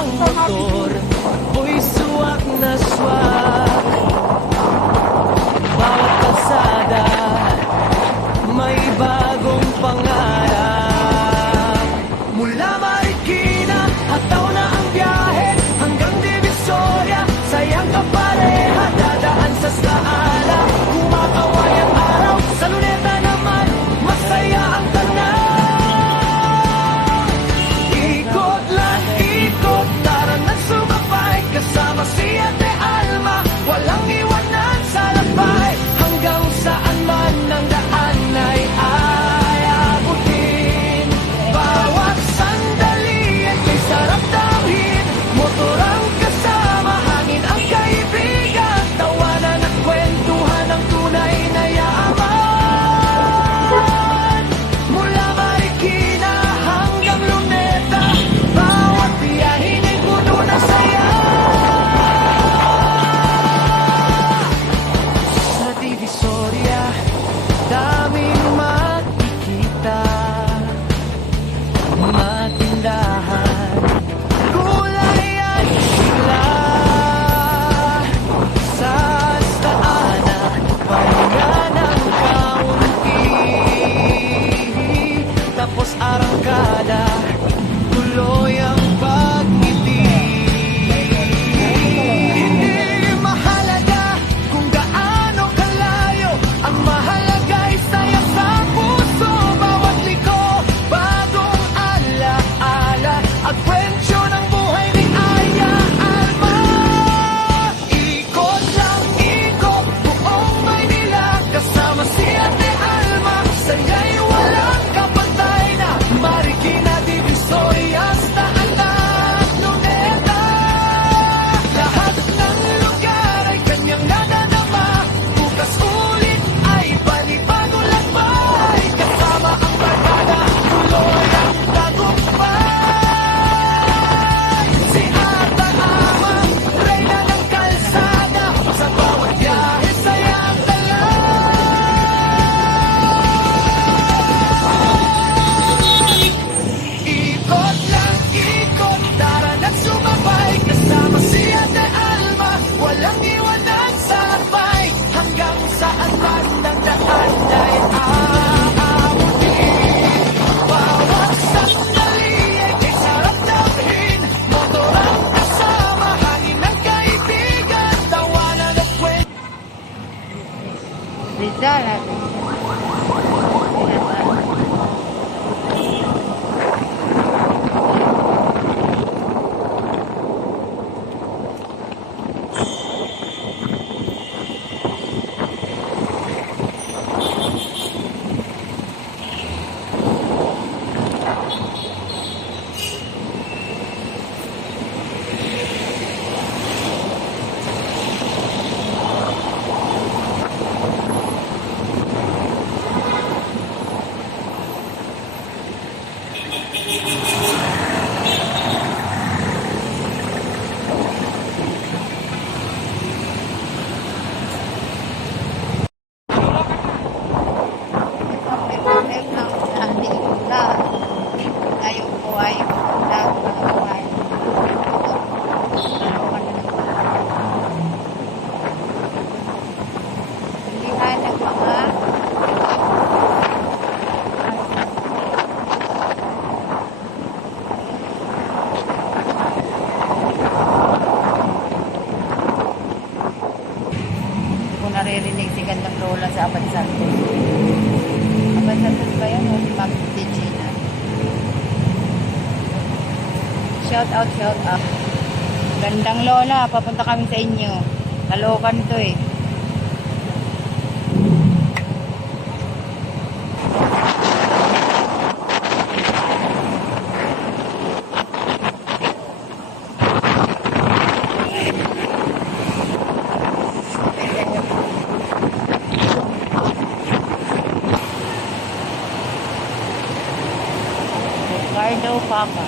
ang motor, boy suwak na swak. Bawat kalsada may bagong pangarap. Mula Marikina, hataw na ang biyahe hanggang Divisoria, sayang kapareha dadaan sa Skaala. Kumakaway ang araw, sa Luneta naman masaya ang tanaw. Ikot lang ikot, tara na sumabay, kasama si Ate Alma, walang iwanan sa labay. Hanggang saan man ang daan ay aabutin, bawat sandali ay may sarap damhin. Motor ang kasama, hangin ang kaibigan, tawanan at kwentuhan ang tunay na yaman. Mula Marikina hanggang Luneta, bawat biyahin ay puno ng saya. Sa Divisoria, daming makikita, mga tindahan, gulay at sigla. Sa Skaala, pahinga ng kaunti, tapos arangkada, tuloy ang pagngiti. Hindi mahalaga kung gaano kalayo, ang mahalaga ay saya sa puso. Bawat liko, bagong ala-ala, at kwento ng buhay ni Aya Alma. Ikot lang ikot, buong Maynila, kasama si Ate Alma, saya'y walang kapantay na. Marikina, Divisoria, Skaala at Luneta, lahat ng lugar ay kanyang nadadama. Bukas ulit ay panibagong lakbay, kasama ang barkada, tuloy ang tagumpay. Si Ate Alma, reyna ng kalsada, sa bawat biyahe saya ang dala. Ikot lang ikot, tara na't sumabay, kasama si Ate Alma, walang iwanan sa lakbay. Hanggang saan man ang daan ay aabutin, bawat sandali ay may sarap damhin. Motor ang kasama, hangin ng kaibigan, tawanan at kwento. Rizal at ngayon po ay pilihan ng mga hindi ko naririnig si Gandang Lola sa Abad Santos. Abad Santos ba yan o si Ma'am Regina? Shout out, shout out. Gandang Lola, papunta kami sa inyo. Kalokan to eh. Ricardo Papa.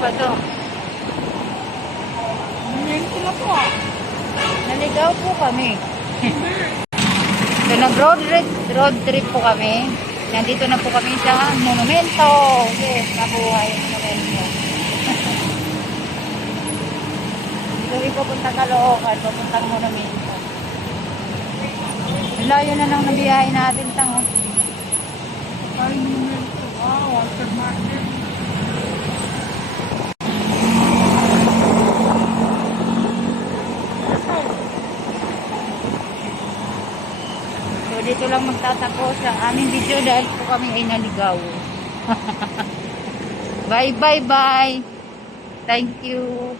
ba to? Ngayon na po. Naligaw po kami. So, road trip po kami. Nandito na po kami sa monumento. Yes, mabuhay ang monumento. Dito rin pupunta Caloocan, pupuntang monumento. Layo na lang nabiyahe natin tango. Ay, momento. Wow, Walter Martin. So, dito lang magtatapos ang aming video dahil po kami ay naligaw. Bye, bye, bye. Thank you.